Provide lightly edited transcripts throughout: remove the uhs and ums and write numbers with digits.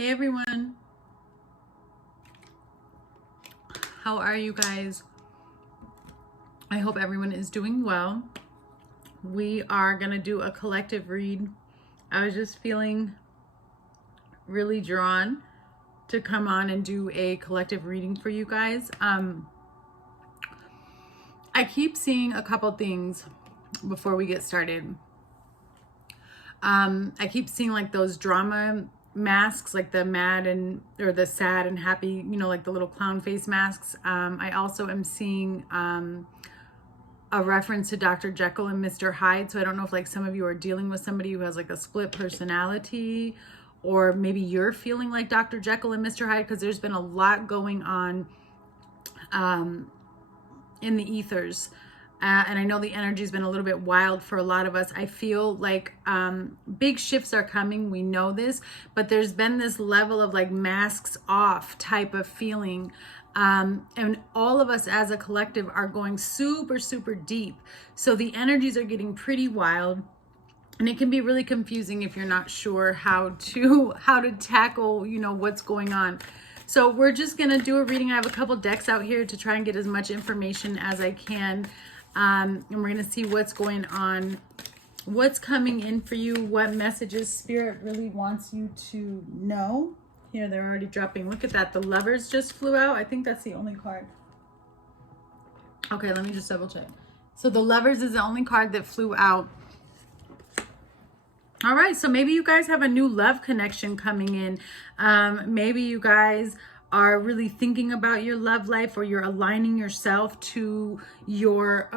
Hey everyone, how are you guys? I hope everyone is doing well. We are going to do a collective read. I was just feeling really drawn to come on and do a collective reading for you guys. I keep seeing a couple things before we get started. I keep seeing like those drama masks, like the mad and or the sad and happy, you know, like the little clown face masks. I also am seeing a reference to Dr. Jekyll and Mr. Hyde. So I don't know if like some of you are dealing with somebody who has like a split personality, or maybe you're feeling like Dr. Jekyll and Mr. Hyde, because there's been a lot going on in the ethers. And I know the energy's been a little bit wild for a lot of us. I feel like big shifts are coming. We know this, but there's been this level of like masks off type of feeling. And all of us as a collective are going super, super deep. So the energies are getting pretty wild. And it can be really confusing if you're not sure how to tackle, you know, what's going on. So we're just going to do a reading. I have a couple decks out here to try and get as much information as I can. And we're going to see what's going on, what's coming in for you, what messages Spirit really wants you to know. Here, they're already dropping. Look at that. The Lovers just flew out. I think that's the only card. Okay, let me just double check. So the Lovers is the only card that flew out. All right, so maybe you guys have a new love connection coming in. Maybe you guys are really thinking about your love life, or you're aligning yourself to your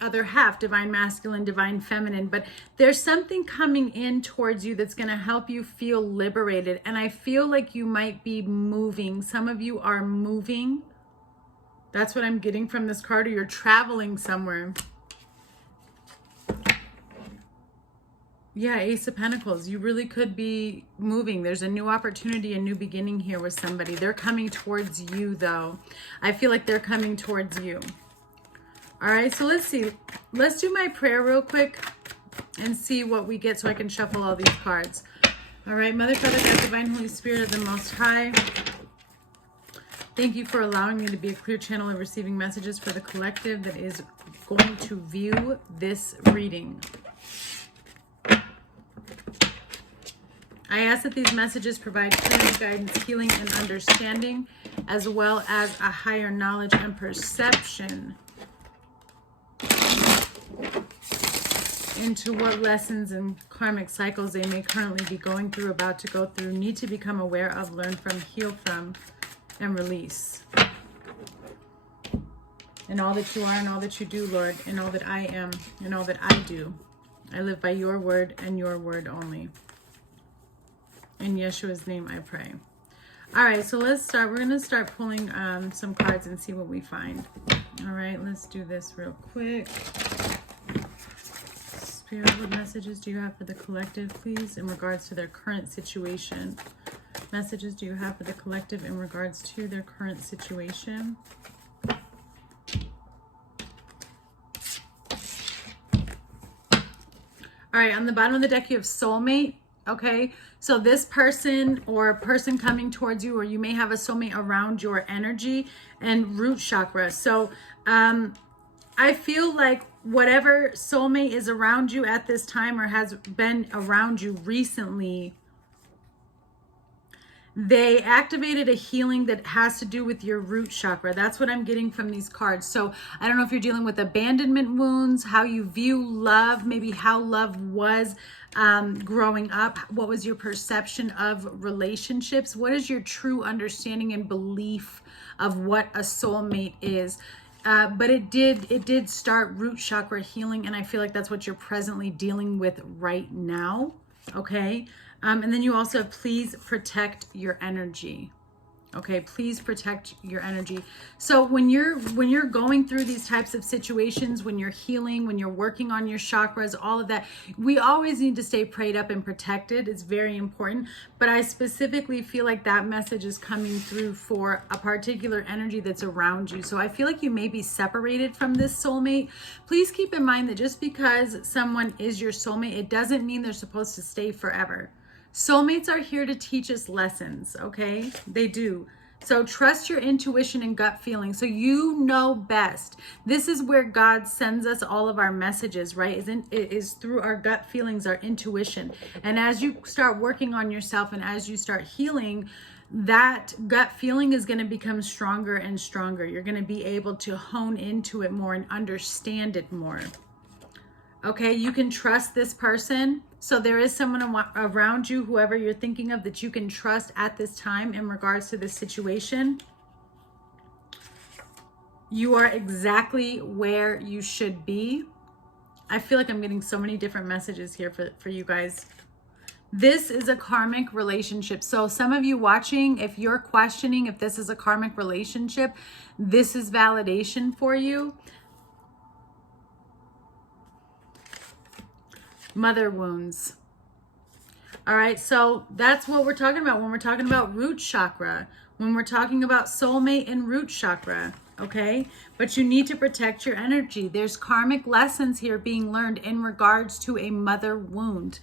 other half, divine masculine, divine feminine. But there's something coming in towards you that's going to help you feel liberated. And I feel like you might be moving. Some of you are moving. That's what I'm getting from this card. Or you're traveling somewhere. Yeah, Ace of Pentacles. You really could be moving. There's a new opportunity, a new beginning here with somebody. They're coming towards you, though. I feel like they're coming towards you. All right, so let's see. Let's do my prayer real quick and see what we get so I can shuffle all these cards. All right, Mother, Father, God, Divine, Holy Spirit of the Most High. Thank you for allowing me to be a clear channel of receiving messages for the collective that is going to view this reading. I ask that these messages provide clarity, guidance, healing, and understanding, as well as a higher knowledge and perception into what lessons and karmic cycles they may currently be going through, about to go through, need to become aware of, learn from, heal from, and release. And all that you are and all that you do, Lord, and all that I am and all that I do. I live by your word and your word only. In Yeshua's name I pray. All right, so let's start. We're going to start pulling some cards and see what we find. All right, let's do this real quick. Spirit, what messages do you have for the collective, please, in regards to their current situation? Messages do you have for the collective in regards to their current situation? All right, on the bottom of the deck, you have Soulmate. Okay, so this person or person coming towards you, or you may have a soulmate around your energy, and root chakra. So I feel like whatever soulmate is around you at this time, or has been around you recently, they activated a healing that has to do with your root chakra. That's what I'm getting from these cards. So I don't know if you're dealing with abandonment wounds, how you view love, maybe how love was growing up. What was your perception of relationships? What is your true understanding and belief of what a soulmate is? But it did start root chakra healing, and I feel like that's what you're presently dealing with right now. Okay. And then you also have, please protect your energy. Okay, please protect your energy. So when you're going through these types of situations, when you're healing, when you're working on your chakras, all of that, we always need to stay prayed up and protected. It's very important. But I specifically feel like that message is coming through for a particular energy that's around you. So I feel like you may be separated from this soulmate. Please keep in mind that just because someone is your soulmate, it doesn't mean they're supposed to stay forever. Soulmates are here to teach us lessons, okay? They do. So trust your intuition and gut feeling. So you know best. This is where God sends us all of our messages, right? It is through our gut feelings, our intuition. And as you start working on yourself and as you start healing, that gut feeling is going to become stronger and stronger. You're going to be able to hone into it more and understand it more. Okay, you can trust this person. So there is someone around you, whoever you're thinking of, that you can trust at this time in regards to this situation. You are exactly where you should be. I feel like I'm getting so many different messages here for you guys. This is a karmic relationship. So some of you watching, if you're questioning if this is a karmic relationship, this is validation for you. Mother wounds. All right, so that's what we're talking about when we're talking about root chakra, when we're talking about soulmate and root chakra, okay? But you need to protect your energy. There's karmic lessons here being learned in regards to a mother wound.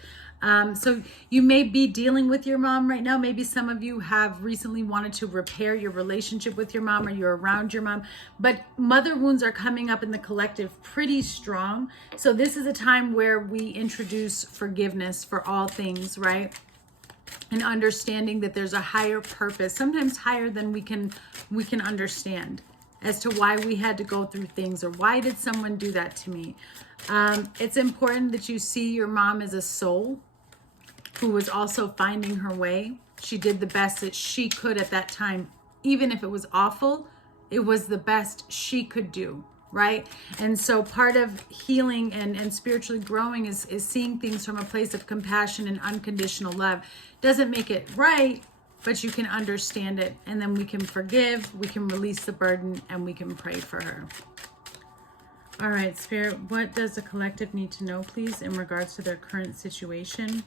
So you may be dealing with your mom right now. Maybe some of you have recently wanted to repair your relationship with your mom, or you're around your mom, but mother wounds are coming up in the collective pretty strong. So this is a time where we introduce forgiveness for all things, right? And understanding that there's a higher purpose, sometimes higher than we can understand, as to why we had to go through things, or why did someone do that to me. It's important that you see your mom as a soul who was also finding her way. She did the best that she could at that time. Even if it was awful, it was the best she could do, right? And so part of healing and spiritually growing is seeing things from a place of compassion and unconditional love. Doesn't make it right, but you can understand it. And then we can forgive, we can release the burden, and we can pray for her. All right, Spirit, what does the collective need to know, please, in regards to their current situation?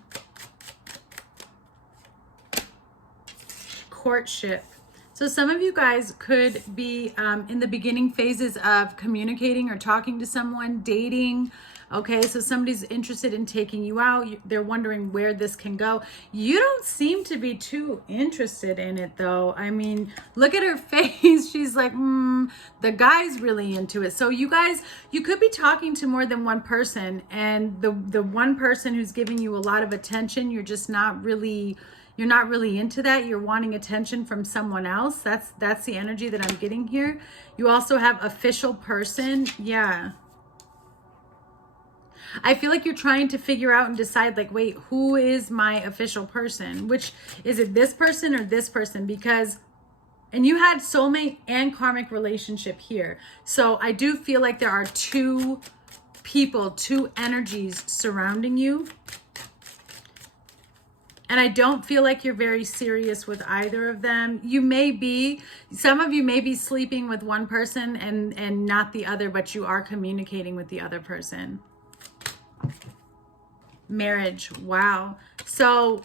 Courtship. So some of you guys could be in the beginning phases of communicating or talking to someone, dating. Okay, so somebody's interested in taking you out. They're wondering where this can go. You don't seem to be too interested in it, though. I mean, look at her face. She's like, the guy's really into it. So you guys, you could be talking to more than one person, and the one person who's giving you a lot of attention, you're just not really... You're not really into that. You're wanting attention from someone else. That's the energy that I'm getting here. You also have official person. Yeah. I feel like you're trying to figure out and decide, like, wait, who is my official person? Which, is it this person or this person? Because, and you had soulmate and karmic relationship here. So I do feel like there are two people, two energies surrounding you. And I don't feel like you're very serious with either of them. You may be, some of you may be sleeping with one person and not the other, but you are communicating with the other person. Marriage, wow. So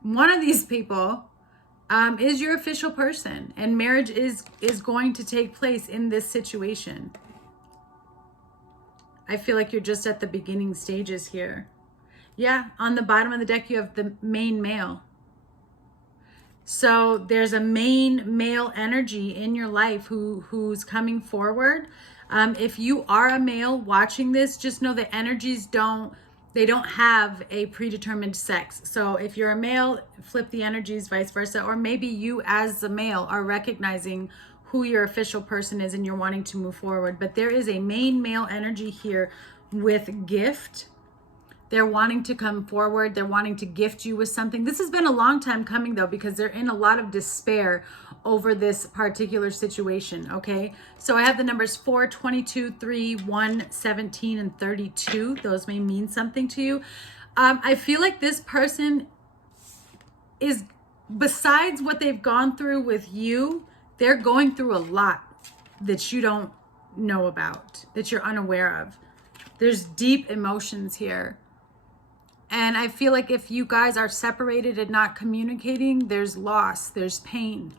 one of these people is your official person, and marriage is going to take place in this situation. I feel like you're just at the beginning stages here. Yeah, on the bottom of the deck, you have the main male. So there's a main male energy in your life who's coming forward. If you are a male watching this, just know the energies don't have a predetermined sex. So if you're a male, flip the energies, vice versa. Or maybe you as a male are recognizing who your official person is and you're wanting to move forward. But there is a main male energy here with gift. They're wanting to come forward. They're wanting to gift you with something. This has been a long time coming, though, because they're in a lot of despair over this particular situation, okay? So I have the numbers 4, 22, 3, 1, 17, and 32. Those may mean something to you. I feel like this person is, besides what they've gone through with you, they're going through a lot that you don't know about, that you're unaware of. There's deep emotions here. And I feel like if you guys are separated and not communicating, there's loss, there's pain.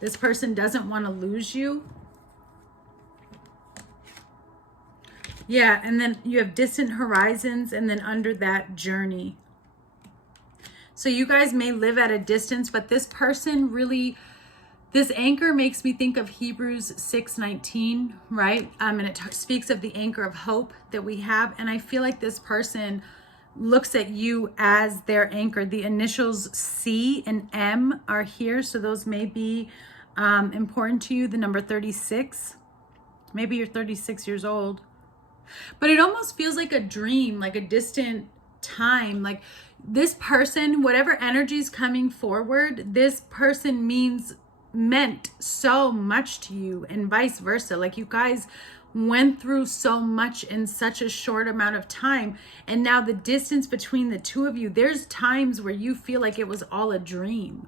This person doesn't want to lose you. Yeah, and then you have distant horizons, and then under that, journey. So you guys may live at a distance, but this person really, this anchor makes me think of Hebrews 6:19, right? And it speaks of the anchor of hope that we have. And I feel like this person looks at you as their anchor. The initials C and M are here, so those may be important to you. The number 36, maybe you're 36 years old. But it almost feels like a dream, like a distant time. Like this person, whatever energy is coming forward, this person meant so much to you, and vice versa. Like you guys went through so much in such a short amount of time, and now the distance between the two of you, there's times where you feel like it was all a dream.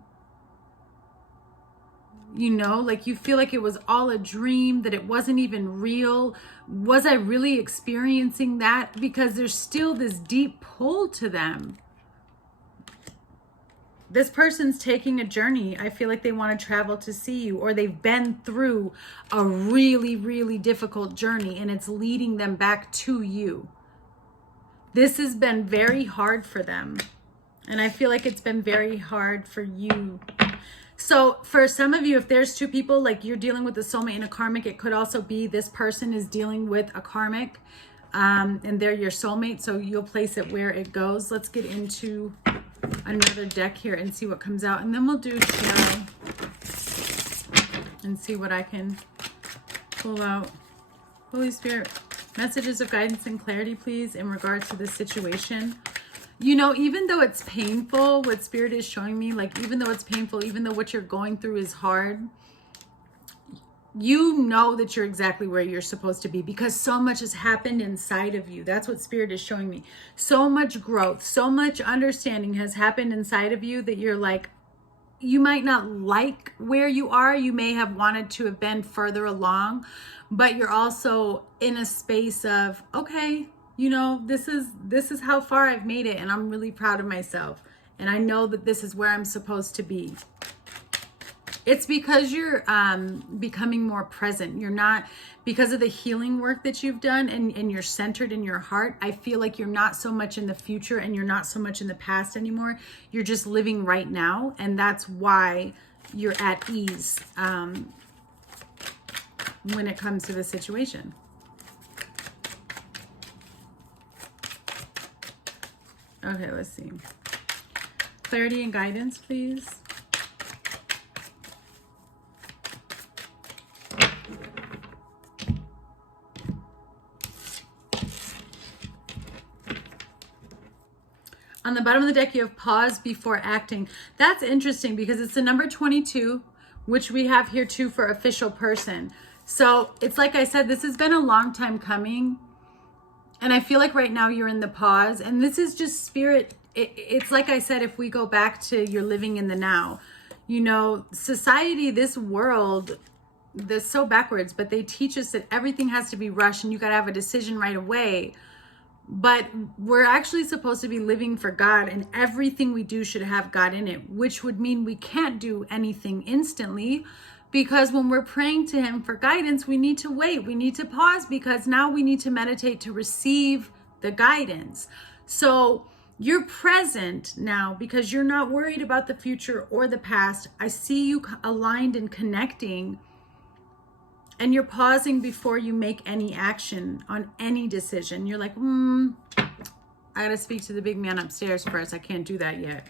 You know, like you feel like it was all a dream, that it wasn't even real. Was I really experiencing that? Because there's still this deep pull to them. This person's taking a journey. I feel like they want to travel to see you, or they've been through a really, really difficult journey and it's leading them back to you. This has been very hard for them. And I feel like it's been very hard for you. So for some of you, if there's two people, like you're dealing with a soulmate and a karmic, it could also be this person is dealing with a karmic and they're your soulmate. So you'll place it where it goes. Let's get into another deck here and see what comes out. And then we'll do tarot and see what I can pull out. Holy Spirit, messages of guidance and clarity, please, in regards to this situation. You know, even though it's painful, what Spirit is showing me, like even though it's painful, even though what you're going through is hard, you know that you're exactly where you're supposed to be because so much has happened inside of you. That's what Spirit is showing me. So much growth, so much understanding has happened inside of you that you're like, you might not like where you are. You may have wanted to have been further along, but you're also in a space of, okay, you know, this is how far I've made it, and I'm really proud of myself. And I know that this is where I'm supposed to be. It's because you're becoming more present. You're not, because of the healing work that you've done and you're centered in your heart. I feel like you're not so much in the future and you're not so much in the past anymore. You're just living right now. And that's why you're at ease when it comes to the situation. Okay, let's see. Clarity and guidance, please. On the bottom of the deck, you have pause before acting. That's interesting because it's the number 22, which we have here too for official person. So it's like I said, this has been a long time coming. And I feel like right now you're in the pause. And this is just Spirit. It's like I said, if we go back to you're living in the now. You know, society, this world, they're so backwards, but they teach us that everything has to be rushed and you got to have a decision right away. But we're actually supposed to be living for God, and everything we do should have God in it, which would mean we can't do anything instantly, because when we're praying to Him for guidance, we need to wait. We need to pause because now we need to meditate to receive the guidance. So you're present now because you're not worried about the future or the past. I see you aligned and connecting. And you're pausing before you make any action on any decision. You're like, I gotta speak to the big man upstairs first. I can't do that yet.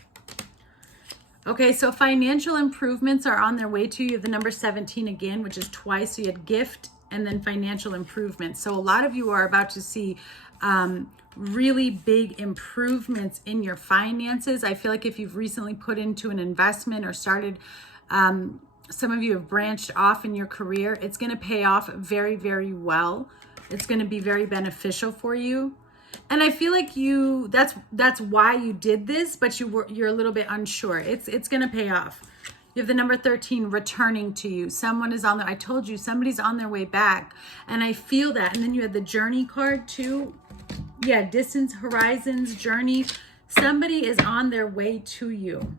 Okay, so financial improvements are on their way to you. You have the number 17 again, which is twice. So you had gift and then financial improvements. So a lot of you are about to see really big improvements in your finances. I feel like if you've recently put into an investment or started some of you have branched off in your career, it's going to pay off very, very well. It's going to be very beneficial for you. And I feel like that's why you did this, but you're a little bit unsure. It's going to pay off. You have the number 13 returning to you. Someone is on there. I told you somebody's on their way back. And I feel that. And then you had the journey card too. Yeah, distance, horizons, journey. Somebody is on their way to you.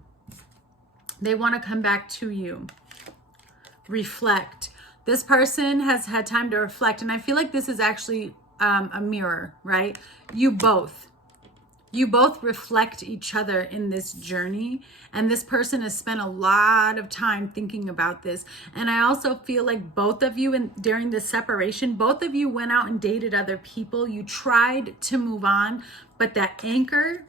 They want to come back to you. Reflect. This person has had time to reflect, and I feel like this is actually a mirror, right? You both. You both reflect each other in this journey, and this person has spent a lot of time thinking about this. And I also feel like both of you, during this separation, both of you went out and dated other people. You tried to move on, but that anchor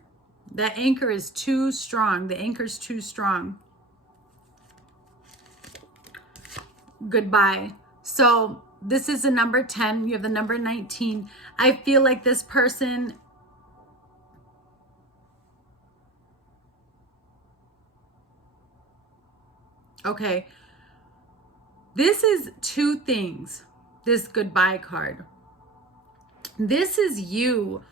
is too strong. The anchor's too strong. Goodbye. So this is a number 10. You have the number 19. I feel like this person, okay, this is two things, this goodbye card. This is you.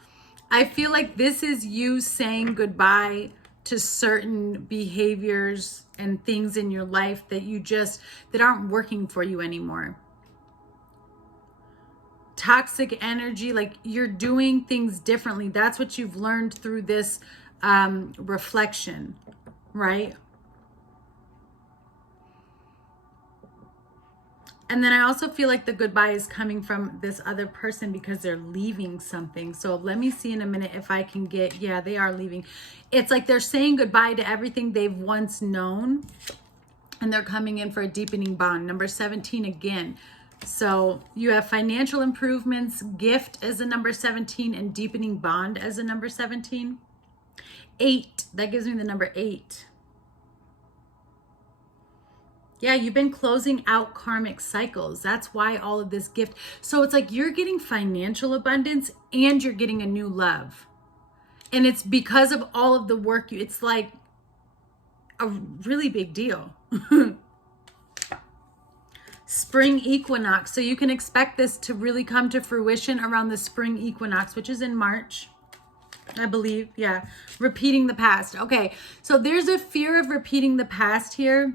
I feel like this is you saying goodbye to certain behaviors and things in your life that that aren't working for you anymore. Toxic energy, like you're doing things differently. That's what you've learned through this reflection, right? And then I also feel like the goodbye is coming from this other person because they're leaving something. So let me see in a minute if I can get, yeah, they are leaving. It's like they're saying goodbye to everything they've once known, and they're coming in for a deepening bond. Number 17 again. So you have financial improvements, gift as a number 17, and deepening bond as a number 17. 8, that gives me the number 8. Yeah, you've been closing out karmic cycles. That's why all of this gift. So it's like you're getting financial abundance and you're getting a new love. And it's because of all of the work it's like a really big deal. Spring equinox. So you can expect this to really come to fruition around the spring equinox, which is in March, I believe. Yeah. Repeating the past. Okay. So there's a fear of repeating the past here.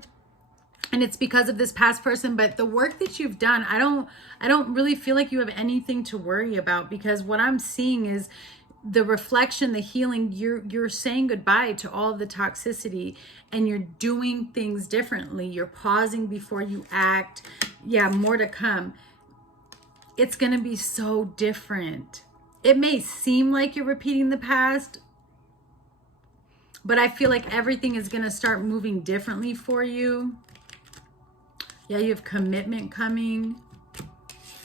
And it's because of this past person, but the work that you've done, I don't really feel like you have anything to worry about, because what I'm seeing is the reflection, the healing. You're saying goodbye to all of the toxicity, and you're doing things differently. You're pausing before you act. Yeah, more to come. It's going to be so different. It may seem like you're repeating the past, but I feel like everything is going to start moving differently for you. Yeah, you have commitment coming.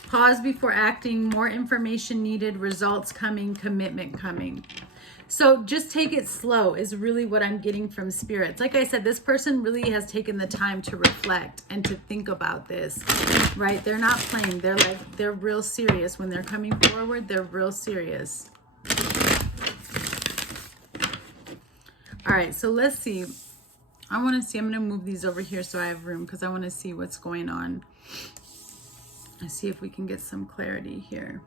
Pause before acting. More information needed. Results coming. Commitment coming. So just take it slow is really what I'm getting from spirits. Like I said, this person really has taken the time to reflect and to think about this, right? They're not playing. They're real serious. When they're coming forward, they're real serious. All right, so let's see. I want to see, I'm going to move these over here so I have room, because I want to see what's going on. Let's see if we can get some clarity here.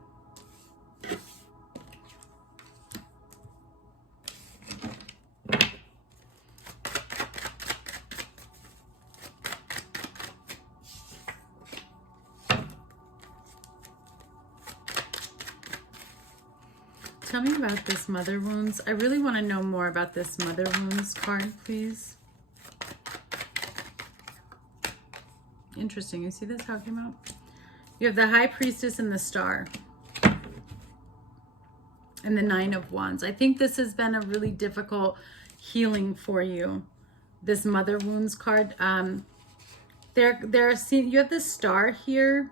Tell me about this mother wounds. I really want to know more about this mother wounds card, please. Interesting. You see this, how it came out? You have the High Priestess and the Star. And the Nine of Wands. I think this has been a really difficult healing for you. This mother wounds card. You have the Star here.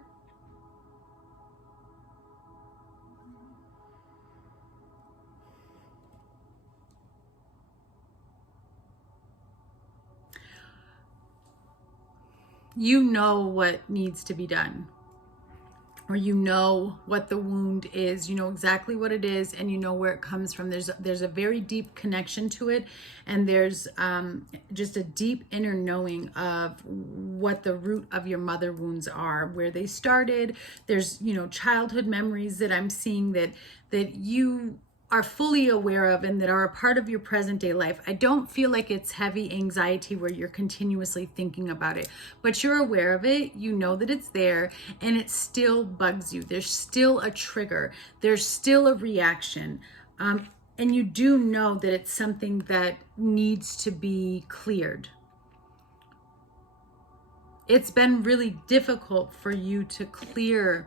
You know what needs to be done, or you know what the wound is. You know exactly what it is, and you know where it comes from. There's a very deep connection to it, and there's just a deep inner knowing of what the root of your mother wounds are, where they started. There's, you know, childhood memories that I'm seeing that you are fully aware of and that are a part of your present day life. I don't feel like it's heavy anxiety where you're continuously thinking about it, but you're aware of it. You know that it's there, and it still bugs you. There's still a trigger. There's still a reaction. And you do know that it's something that needs to be cleared. It's been really difficult for you to clear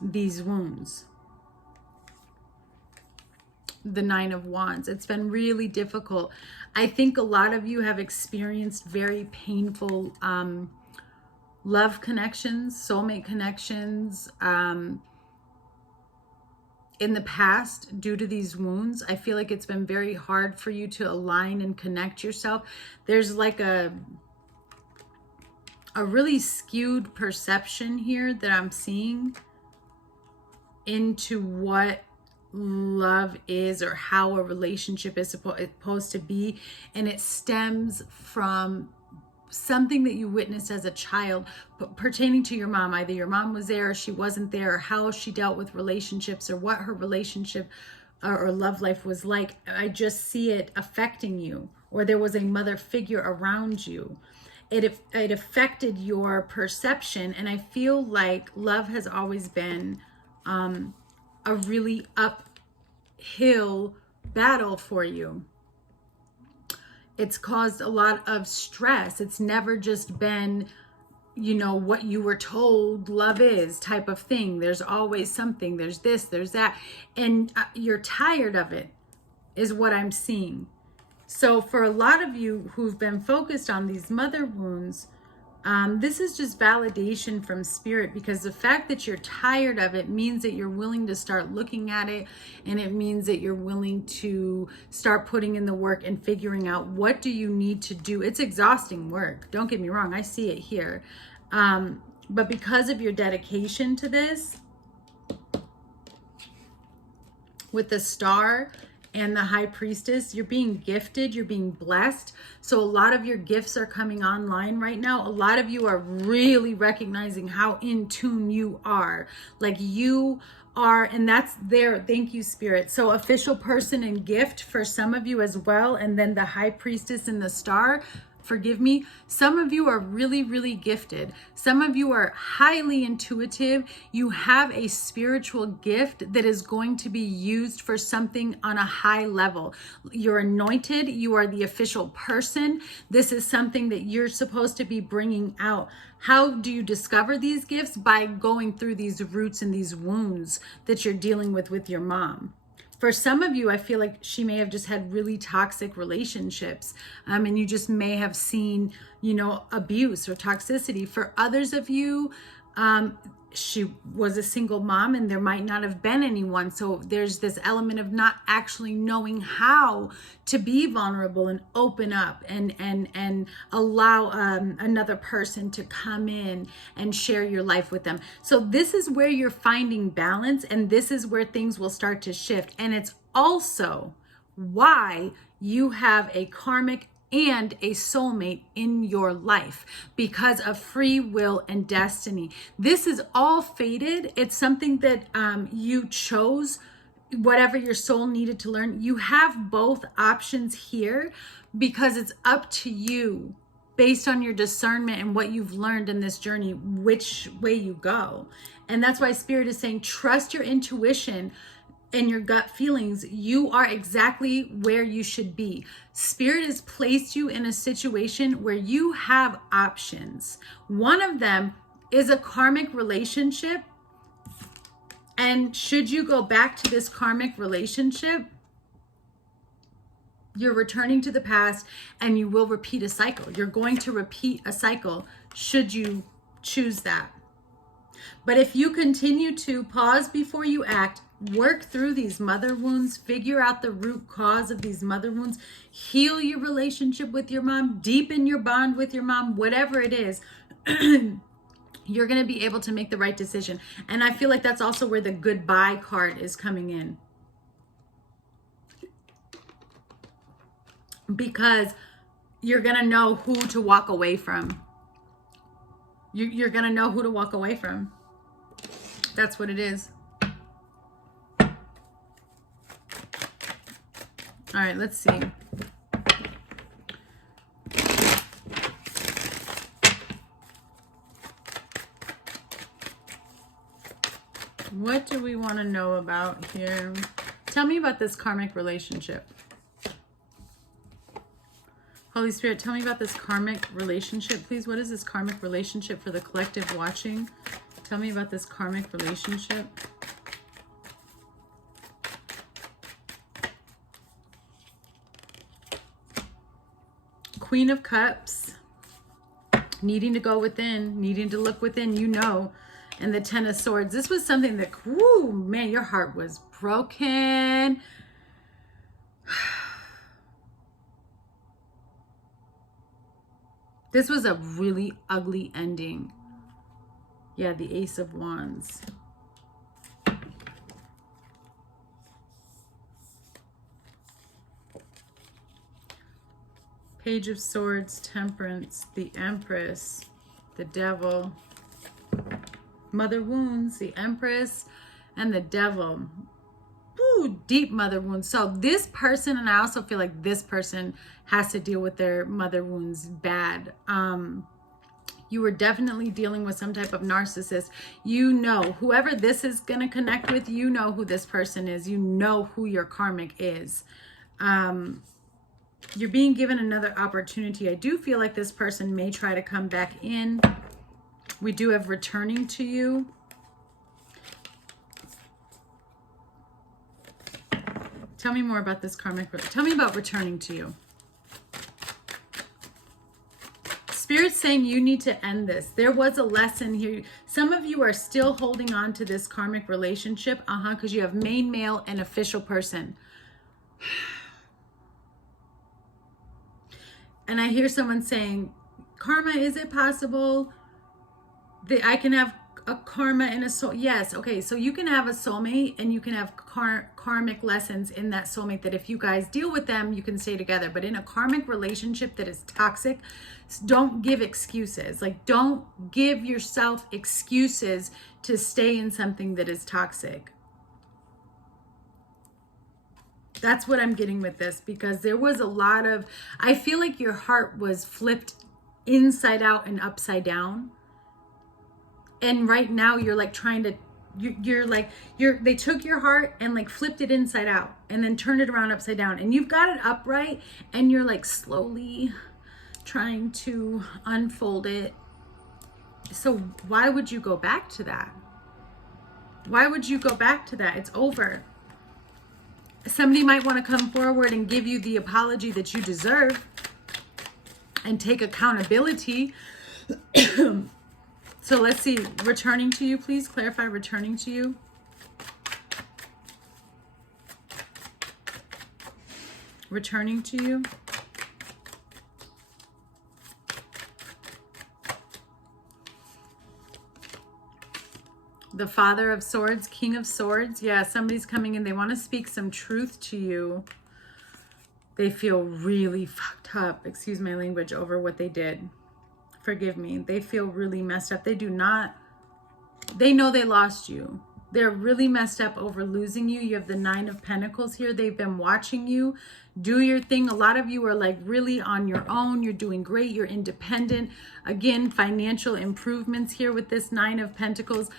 these wounds. the Nine of Wands. It's been really difficult. I think a lot of you have experienced very painful love connections, soulmate connections in the past due to these wounds. I feel like it's been very hard for you to align and connect yourself. There's like a really skewed perception here that I'm seeing into what love is or how a relationship is supposed to be, and it stems from something that you witnessed as a child pertaining to your mom. Either your mom was there or she wasn't there, or how she dealt with relationships, or what her relationship or love life was like. I just see it affecting you, or there was a mother figure around you. It affected your perception, and I feel like love has always been a really uphill battle for you. It's caused a lot of stress. It's never just been, you know, what you were told love is type of thing. There's always something. There's this, there's that. And you're tired of it, is what I'm seeing. So for a lot of you who've been focused on these mother wounds, this is just validation from spirit, because the fact that you're tired of it means that you're willing to start looking at it, and it means that you're willing to start putting in the work and figuring out what do you need to do. It's exhausting work. Don't get me wrong. I see it here. But because of your dedication to this, with the Star and the High Priestess, you're being gifted, you're being blessed. So a lot of your gifts are coming online right now. A lot of you are really recognizing how in tune you are. Like you are, and that's there. Thank you, Spirit. So official person and gift for some of you as well. And then the High Priestess and the Star. Forgive me. Some of you are really, really gifted. Some of you are highly intuitive. You have a spiritual gift that is going to be used for something on a high level. You're anointed. You are the official person. This is something that you're supposed to be bringing out. How do you discover these gifts? By going through these roots and these wounds that you're dealing with your mom. For some of you, I feel like she may have just had really toxic relationships, and you just may have seen, you know, abuse or toxicity. For others of you, she was a single mom and there might not have been anyone. So there's this element of not actually knowing how to be vulnerable and open up and allow another person to come in and share your life with them. So this is where you're finding balance, and this is where things will start to shift. And it's also why you have a karmic and a soulmate in your life, because of free will and destiny. This is all fated. It's something that you chose, whatever your soul needed to learn. You have both options here because it's up to you, based on your discernment and what you've learned in this journey, which way you go. And that's why Spirit is saying, trust your intuition and your gut feelings. You are exactly where you should be. Spirit has placed you in a situation where you have options. One of them is a karmic relationship. And should you go back to this karmic relationship, you're returning to the past and you will repeat a cycle. You're going to repeat a cycle should you choose that. But if you continue to pause before you act, work through these mother wounds, figure out the root cause of these mother wounds, heal your relationship with your mom, deepen your bond with your mom, whatever it is, you're going to be able to make the right decision. And I feel like that's also where the goodbye card is coming in. Because you're going to know who to walk away from. You're going to know who to walk away from. That's what it is. All right, let's see. What do we want to know about here? Tell me about this karmic relationship. Holy Spirit, tell me about this karmic relationship, please. What is this karmic relationship for the collective watching? Tell me about this karmic relationship. Queen of Cups, needing to go within, needing to look within, you know. And the Ten of Swords. This was something that, whoo, man, your heart was broken. This was a really ugly ending. Yeah, the Ace of Wands. Page of Swords, Temperance, the Empress, the Devil, Mother Wounds, the Empress, and the Devil. Ooh, deep mother wounds. So this person, and I also feel like this person has to deal with their mother wounds bad. You were definitely dealing with some type of narcissist. You know, whoever this is going to connect with, you know who this person is. You know who your karmic is. You're being given another opportunity. I do feel like this person may try to come back in. We do have returning to you. Tell me more about this karmic. Tell me about returning to you. Spirit's saying you need to end this. There was a lesson here. Some of you are still holding on to this karmic relationship. Because you have main male and official person. And I hear someone saying, karma, is it possible that I can have a karma and a soul? Yes. Okay. So you can have a soulmate and you can have karmic lessons in that soulmate that if you guys deal with them, you can stay together. But in a karmic relationship that is toxic, don't give excuses. Like, don't give yourself excuses to stay in something that is toxic. That's what I'm getting with this, because there was a lot of, I feel like your heart was flipped inside out and upside down. And right now you're like trying to, they took your heart and like flipped it inside out and then turned it around upside down. And you've got it upright and you're like slowly trying to unfold it. So why would you go back to that? Why would you go back to that? It's over. Somebody might want to come forward and give you the apology that you deserve and take accountability. So let's see, returning to you, please clarify returning to you. Returning to you. The Father of Swords, King of Swords. Yeah, somebody's coming in. They want to speak some truth to you. They feel really fucked up, excuse my language, over what they did. Forgive me. They feel really messed up. They know they lost you. They're really messed up over losing you. You have the Nine of Pentacles here. They've been watching you do your thing. A lot of you are like really on your own. You're doing great. You're independent. Again, financial improvements here with this Nine of Pentacles.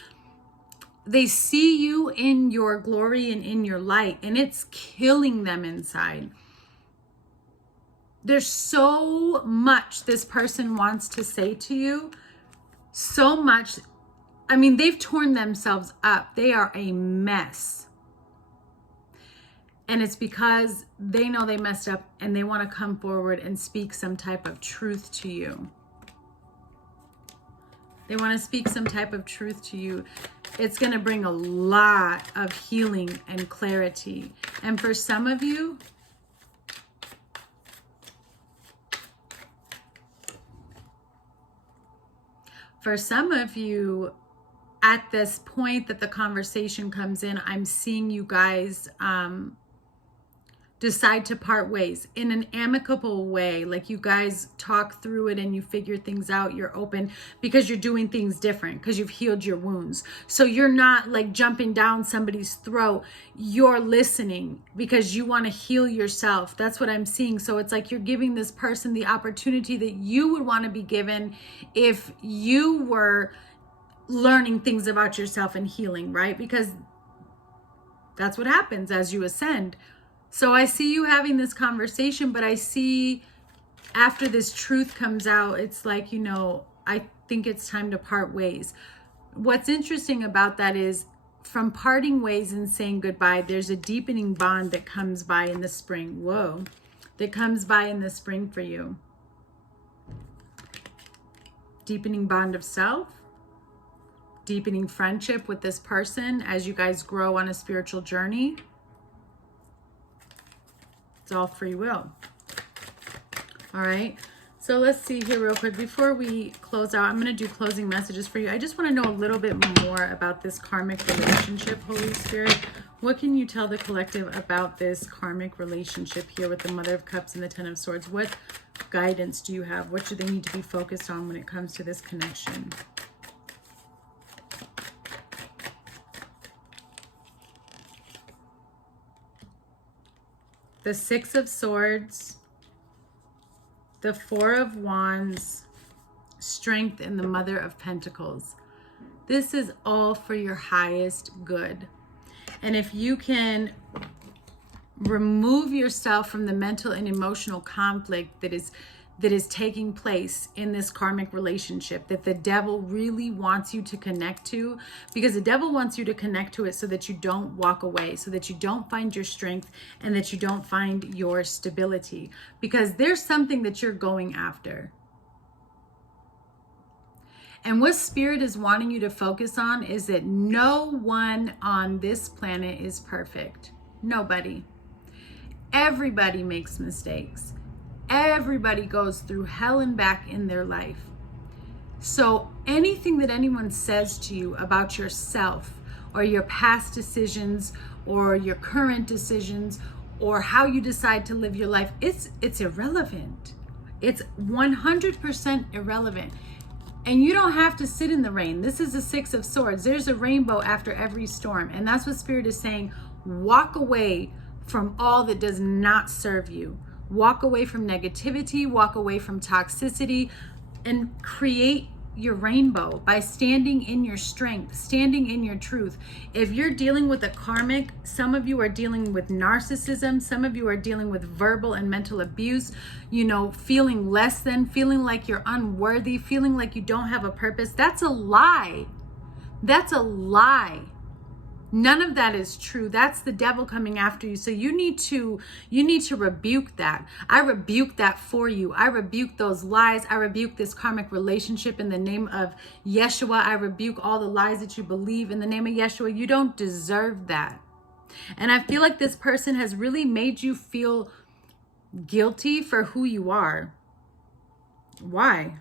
They see you in your glory and in your light, and it's killing them inside. There's so much this person wants to say to you. So much. I mean, they've torn themselves up. They are a mess. And it's because they know they messed up and they want to come forward and speak some type of truth to you. They want to speak some type of truth to you. It's going to bring a lot of healing and clarity. And for some of you, at this point that the conversation comes in, I'm seeing you guys decide to part ways in an amicable way. Like you guys talk through it and you figure things out. You're open because you're doing things different because you've healed your wounds. So you're not like jumping down somebody's throat. You're listening because you want to heal yourself. That's what I'm seeing. So it's like you're giving this person the opportunity that you would want to be given if you were learning things about yourself and healing, right? Because that's what happens as you ascend. So I see you having this conversation, but I see after this truth comes out, it's like, you know, I think it's time to part ways. What's interesting about that is from parting ways and saying goodbye, there's a deepening bond that comes by in the spring. Whoa, that comes by in the spring for you. deepening bond of self, deepening friendship with this person as you guys grow on a spiritual journey. It's all free will. All right. So let's see here real quick. Before we close out, I'm going to do closing messages for you. I just want to know a little bit more about this karmic relationship, Holy Spirit. What can you tell the collective about this karmic relationship here with the Mother of Cups and the Ten of Swords? What guidance do you have? What do they need to be focused on when it comes to this connection? The Six of Swords, the Four of Wands, Strength, and the Mother of Pentacles. This is all for your highest good. And if you can remove yourself from the mental and emotional conflict that is taking place in this karmic relationship, that the devil really wants you to connect to, because the devil wants you to connect to it so that you don't walk away, so that you don't find your strength and that you don't find your stability, because there's something that you're going after. And what Spirit is wanting you to focus on is that no one on this planet is perfect. Nobody. Everybody makes mistakes. Everybody goes through hell and back in their life. So anything that anyone says to you about yourself or your past decisions or your current decisions or how you decide to live your life, it's irrelevant. It's 100% irrelevant. And you don't have to sit in the rain. This is the Six of Swords. There's a rainbow after every storm. And that's what Spirit is saying. Walk away from all that does not serve you. Walk away from negativity. Walk away from toxicity. And create your rainbow by standing in your strength, standing in your truth. If you're dealing with a karmic, some of you are dealing with narcissism, some of you are dealing with verbal and mental abuse, feeling less than, feeling like you're unworthy, feeling like you don't have a purpose. That's a lie. That's a lie. None of that is true. That's the devil coming after you. So you need to rebuke that. I rebuke that for you. I rebuke those lies. I rebuke this karmic relationship in the name of Yeshua. I rebuke all the lies that you believe in the name of Yeshua. You don't deserve that. And I feel like this person has really made you feel guilty for who you are. Why?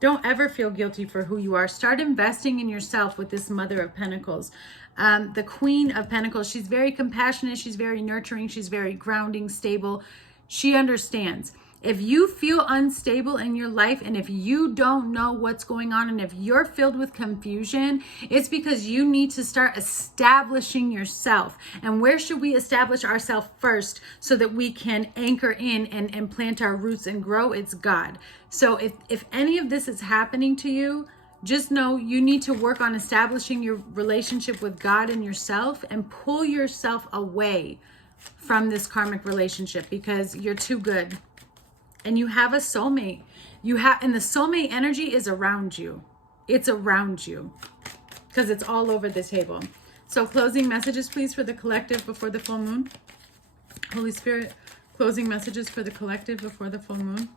Don't ever feel guilty for who you are. Start investing in yourself with this Mother of Pentacles. The Queen of Pentacles, she's very compassionate. She's very nurturing. She's very grounding, stable. She understands. If you feel unstable in your life and if you don't know what's going on and if you're filled with confusion, it's because you need to start establishing yourself. And where should we establish ourselves first so that we can anchor in and plant our roots and grow? It's God. So if any of this is happening to you, just know you need to work on establishing your relationship with God and yourself and pull yourself away from this karmic relationship because you're too good. And you have a soulmate. And the soulmate energy is around you. It's around you because it's all over the table. So closing messages, please, for the collective before the full moon. Holy Spirit, closing messages for the collective before the full moon.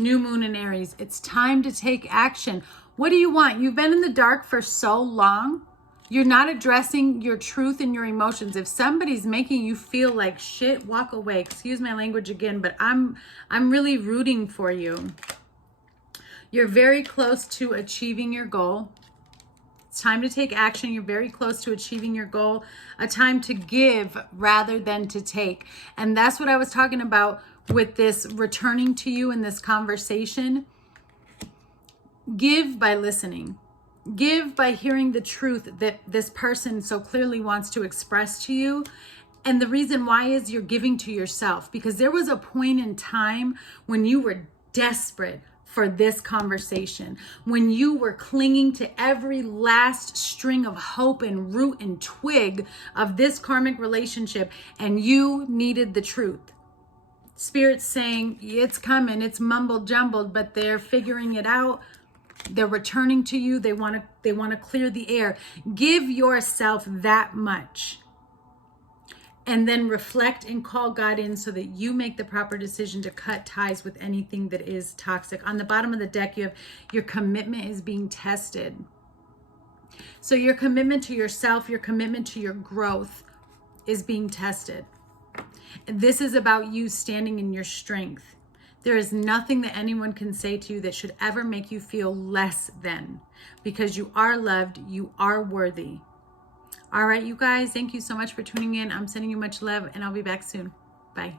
New moon in Aries. It's time to take action. What do you want? You've been in the dark for so long. You're not addressing your truth and your emotions. If somebody's making you feel like shit, walk away. Excuse my language again, but I'm really rooting for you. You're very close to achieving your goal. It's time to take action. You're very close to achieving your goal. A time to give rather than to take. And that's what I was talking about with this returning to you in this conversation. Give by listening. Give by hearing the truth that this person so clearly wants to express to you. And the reason why is you're giving to yourself, because there was a point in time when you were desperate for this conversation, when you were clinging to every last string of hope and root and twig of this karmic relationship, and you needed the truth. Spirit's saying it's coming, it's mumbled jumbled, but they're figuring it out. They're returning to you. They want to clear the air. Give yourself that much. And then reflect and call God in so that you make the proper decision to cut ties with anything that is toxic. On the bottom of the deck, you have your commitment is being tested. So your commitment to yourself, your commitment to your growth is being tested. This is about you standing in your strength. There is nothing that anyone can say to you that should ever make you feel less than, because you are loved, you are worthy. All right, you guys, thank you so much for tuning in. I'm sending you much love, and I'll be back soon. Bye.